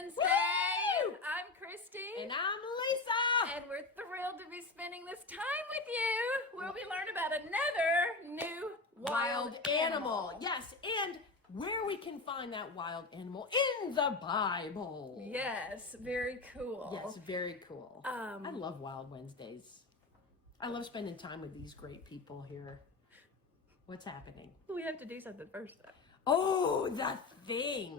Wednesday. Woo! I'm Christy. And I'm Lisa. And we're thrilled to be spending this time with you where we learn about another new wild animal. Yes, and where we can find that wild animal in the Bible. Yes, very cool. Yes, very cool. I love Wild Wednesdays. I love spending time with these great people here. What's happening? We have to do something first, though. Oh, the thing.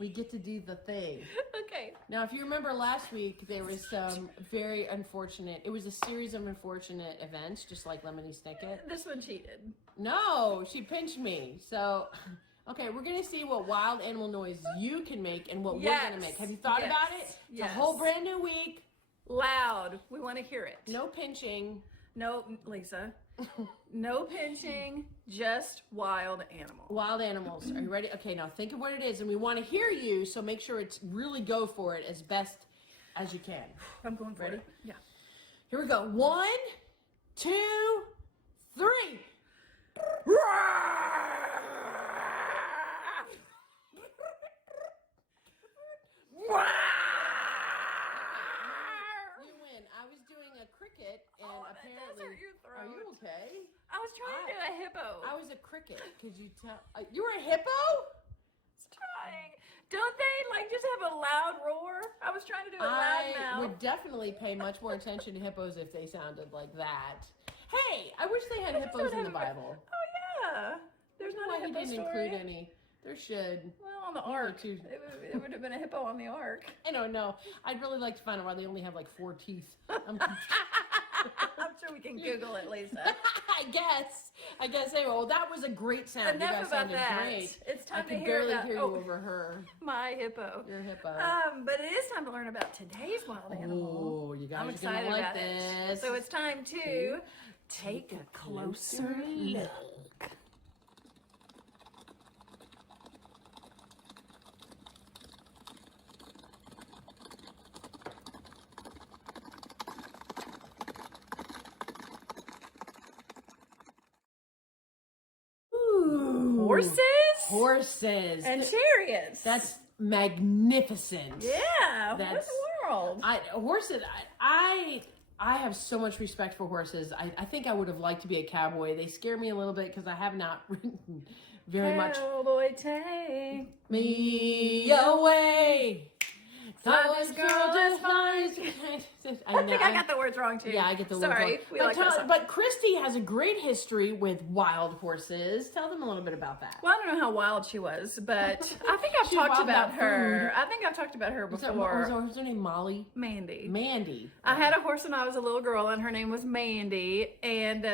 We get to do the thing. Okay. Now, if you remember last week, there was some very unfortunate, it was a series of unfortunate events, just like Lemony Snicket. This one cheated. No, she pinched me. So, okay, we're going to see what wild animal noise you can make and what we're going to make. Have you thought about it? It's a whole brand new week. Loud. We want to hear it. No pinching. No, Lisa. No pinching, just wild animals. Wild animals. Are you ready? Okay, now think of what it is, and we want to hear you, so make sure it's really go for it as best as you can. I'm going for it. Yeah. Here we go. 1, 2, 3. You win. I was doing a cricket, and apparently, are you okay? I was trying to do a hippo. I was a cricket. Could you tell? You were a hippo? I was trying. Don't they just have a loud roar? I was trying to do a loud mouth. I would definitely pay much more attention to hippos if they sounded like that. Hey, I wish they had hippos in the Bible. Oh yeah, there's not a hippo He didn't include any. There should. Well, on the ark, it would have been a hippo on the ark. I don't know. I'd really like to find out why they only have 4 teeth. I'm sure we can Google it, Lisa. I guess. Anyway, well, that was a great sound. Enough you guys about sounded that. great. It's time I to could hear barely about hear you over her. My hippo. Your hippo. But it is time to learn about today's wild animal. Oh, you guys I'm are excited gonna like about this. it. So it's time to take a closer look. Horses. And chariots. That's magnificent. Yeah. What in the world? Horses. I have so much respect for horses. I think I would have liked to be a cowboy. They scare me a little bit because I have not ridden very much. Cowboy, take me away. Thought this girl just fine. I think I got the words wrong too. Yeah, I get the words wrong. Sorry. But Christy has a great history with wild horses. Tell them a little bit about that. Well, I don't know how wild she was, but I think I've talked about her. I think I've talked about her before. Was her name Molly? Mandy. I had a horse when I was a little girl, and her name was Mandy. And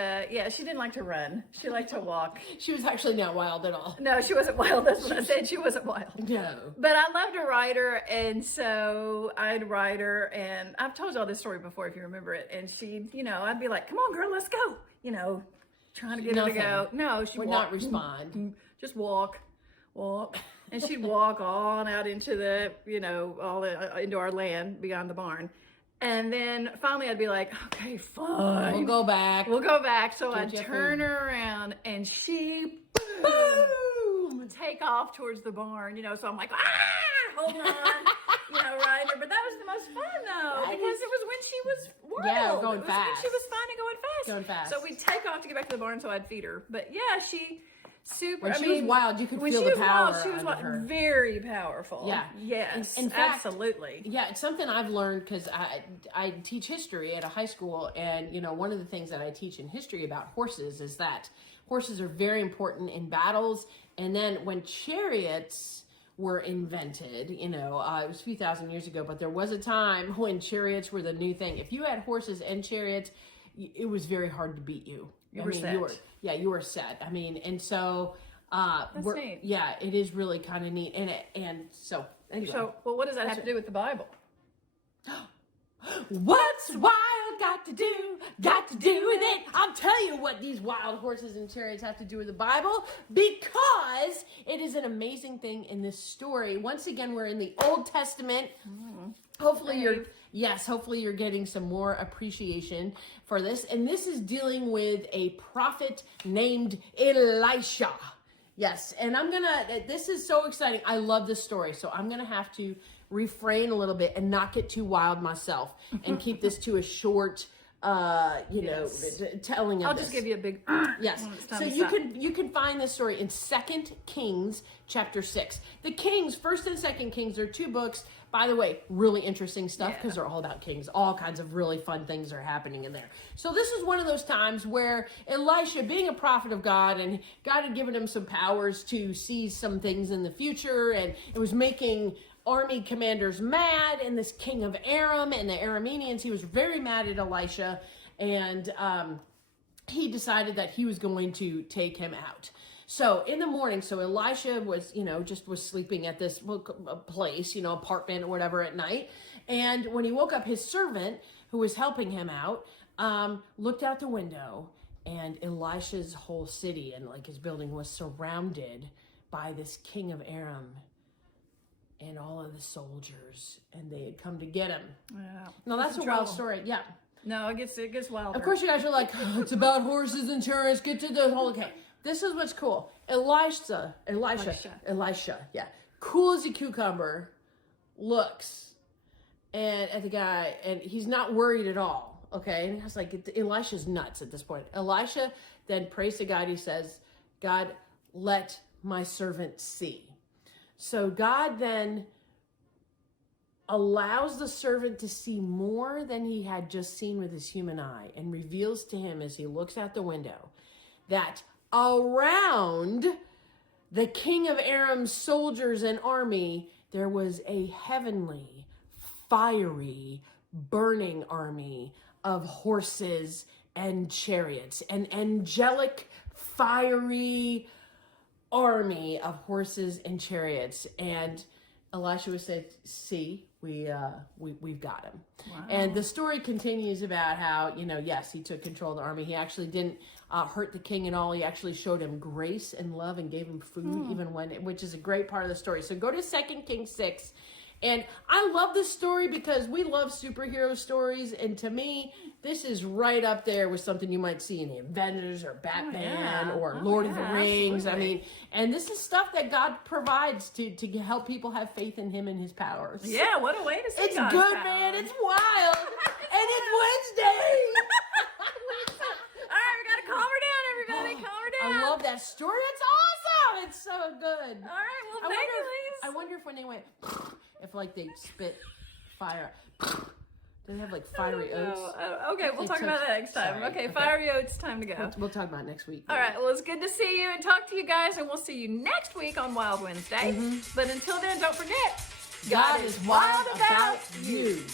she didn't like to run. She liked to walk. She was actually not wild at all. No, she wasn't wild. That's what I said. She wasn't wild. No. But I loved to ride her, and so I'd ride her, and I've told y'all this story before if you remember it. And she'd, I'd be like, "Come on, girl, let's go." Trying to get her to go. No, she would not respond. Just walk, and she'd walk on out into the, into our land beyond the barn. And then finally I'd be like, "Okay, fine. We'll go back." So I'd turn her around, and she boom take off towards the barn. So I'm like, hold on. Riding her, but that was the most fun though, because it was when she was wild. Yeah, going fast. When she was fine and going fast. So we'd take off to get back to the barn, so I'd feed her. But yeah, she When she was wild, you could feel the power. She was her. very powerful. Yeah. Yes. In fact, absolutely. Yeah, it's something I've learned because I teach history at a high school, and one of the things that I teach in history about horses is that horses are very important in battles, and then when chariots were invented, it was a few thousand years ago, but there was a time when chariots were the new thing. If you had horses and chariots, it was very hard to beat you. You were set. You were set. And so, that's neat. Yeah, it is really kind of neat. And so, anyway. So, well, what does that have to do with the Bible? What's wild got to do with it? I'll tell you what these wild horses and chariots have to do with the Bible, because it is an amazing thing in this story. Once again, we're in the Old Testament. Hopefully you're getting some more appreciation for this. And this is dealing with a prophet named Elisha. Yes, and this is so exciting. I love this story, so I'm gonna have to refrain a little bit and not get too wild myself and keep this to a short, telling of I'll this. just give you a big Yes. So you can find this story in 2 Kings chapter 6. The Kings, 1st and 2nd Kings, are 2 books. By the way, really interesting stuff because they're all about kings. All kinds of really fun things are happening in there. So this is one of those times where Elisha, being a prophet of God, and God had given him some powers to see some things in the future, and it was making army commanders mad, and this king of Aram and the Arameans, he was very mad at Elisha, and he decided that he was going to take him out. So in the morning, Elisha was, just was sleeping at this place, apartment or whatever at night. And when he woke up, his servant, who was helping him out, looked out the window, and Elisha's whole city and like his building was surrounded by this king of Aram and all of the soldiers, and they had come to get him. Yeah. No, that's a wild story. Yeah. No, it gets wilder. Of course, you guys are like, oh, it's about horses and chariots. Get to the whole. Okay, this is what's cool. Elisha, yeah, cool as a cucumber, looks, and at the guy, and he's not worried at all. Okay, and it's like Elisha's nuts at this point. Elisha then prays to God. He says, "God, let my servant see." So God then allows the servant to see more than he had just seen with his human eye, and reveals to him as he looks out the window that around the king of Aram's soldiers and army, there was a heavenly, fiery, burning army of horses and chariots, an angelic, fiery army of horses and chariots. And Elisha would say, "See, we've got him." Wow. And the story continues about how, yes, he took control of the army. He actually didn't hurt the king at all. He actually showed him grace and love and gave him food which is a great part of the story. So go to 2 Kings 6. And I love this story because we love superhero stories. And to me, this is right up there with something you might see in the Avengers or Batman or Lord of the Rings. Absolutely. I mean, and this is stuff that God provides to help people have faith in him and his powers. Yeah, what a way to see it's God's good, power. Man. It's wild. And it's Wednesday. All right, we got to calm her down, everybody. Calm her down. I love that story. It's awesome. It's so good. All right, well, thank you, Lise. I wonder if when they went, if like they spit fire, do they have like fiery oats? Okay, we'll talk about that next time. Okay, fiery oats, time to go. We'll talk about it next week. All right, well, it's good to see you and talk to you guys, and we'll see you next week on Wild Wednesday. But until then, don't forget, God is wild about you.